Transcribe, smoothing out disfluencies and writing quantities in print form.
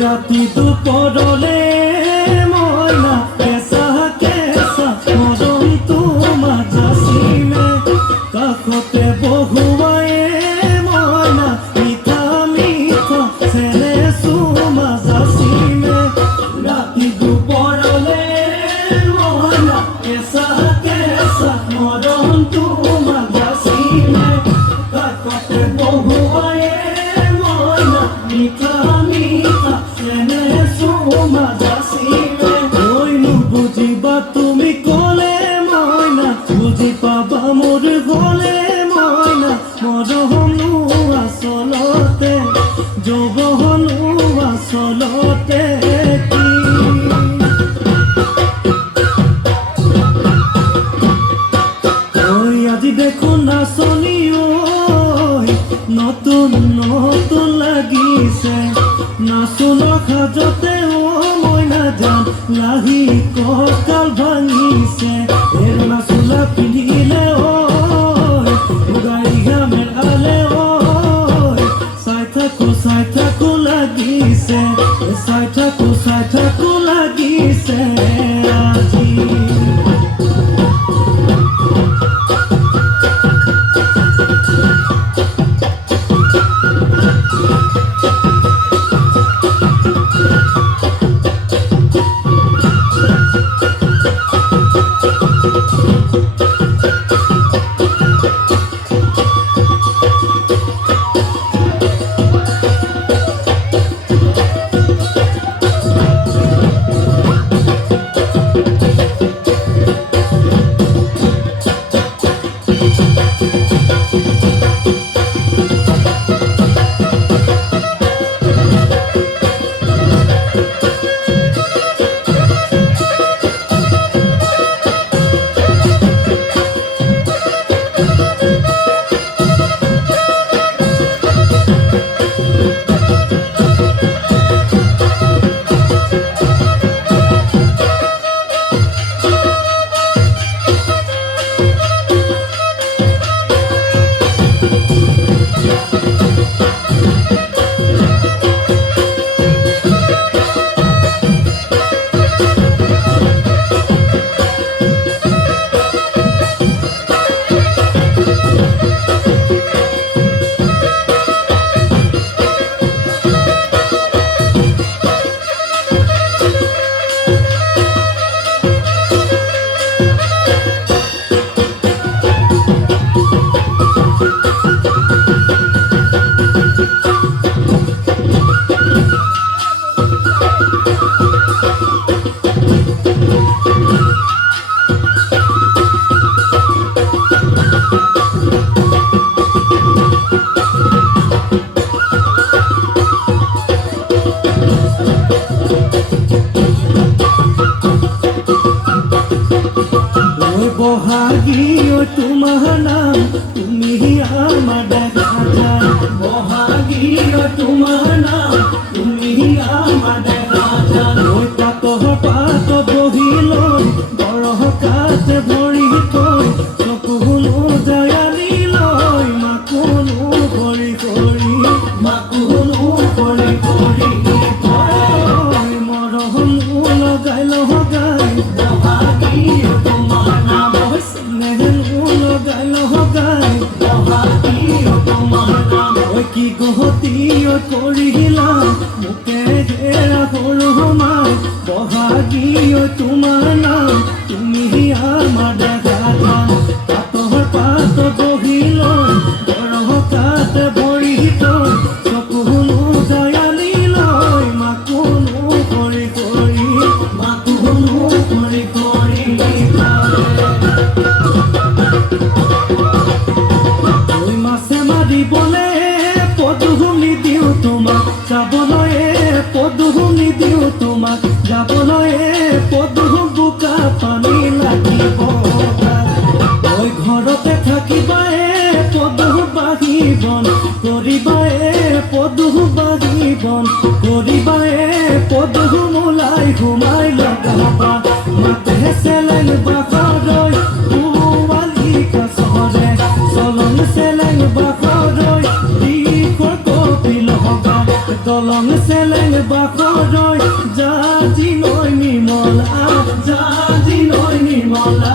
ৰাতি দুপৰলে মইনা কেঁচা কেঁচা মৰম তোমাৰ যাচিমে কাষতে বহুৱাই মইনা মিঠা মিঠা চেনে চুমা যাচিমে ৰাতি দুপৰলে মইনা কেঁচা কেঁচা মৰম তোমাৰ যাচিমে কাষতে বহুৱাই মইনা মিঠা বুজিবা তুমি কলে মইনা বুজি পাবা মোৰ গলে মইনা মৰহনো আচলতে যৌৱনো আচলতে কি ঐ আজি দেখোন নাচনি ঐ নতুন নতুন লাগিছে নাচনৰ সাজতে মইনা যান লাহি কঁকাল ভাঙিছে এৰনা চোলা পিন্ধিলে গাড়ী ঘামেৰ আলে চাই থাকো লাগিছে চাই থাকো লাগিছে আজি গহতি কৰিলা মোকে ঘেৰা সৰু সমাই বহাগী তোমাৰ নাম তুমি আমাৰ দেখা পাতৰ পাত বহিলৈ বৰকাত ভৰি তই চকুনো দয়ালি লৈ মাকুনো কৰি কৰি মাছে মাৰিবলে পদুমনি দিওঁ তোমাক যাবলৈ পদুমনি দিওঁ তোমাক যাবলৈ পদুম বোকা পানী লাগিব তই ঘৰতে থাকিবাই পদুম বাঢ়িবন কৰিবাই পদুম বাঢ়িবন কৰিবাই পদুম ওলাই সোমাই লগাবা মাতে চেলেং বাখৰৈ পোৱালি কাছৰে চলং চেলেং বাখৰৈ দিশৰ কপিল হবা দলং চেলেং বাখৰৈ জাজি নৈ নিমলা জাজি নৈ নিমলা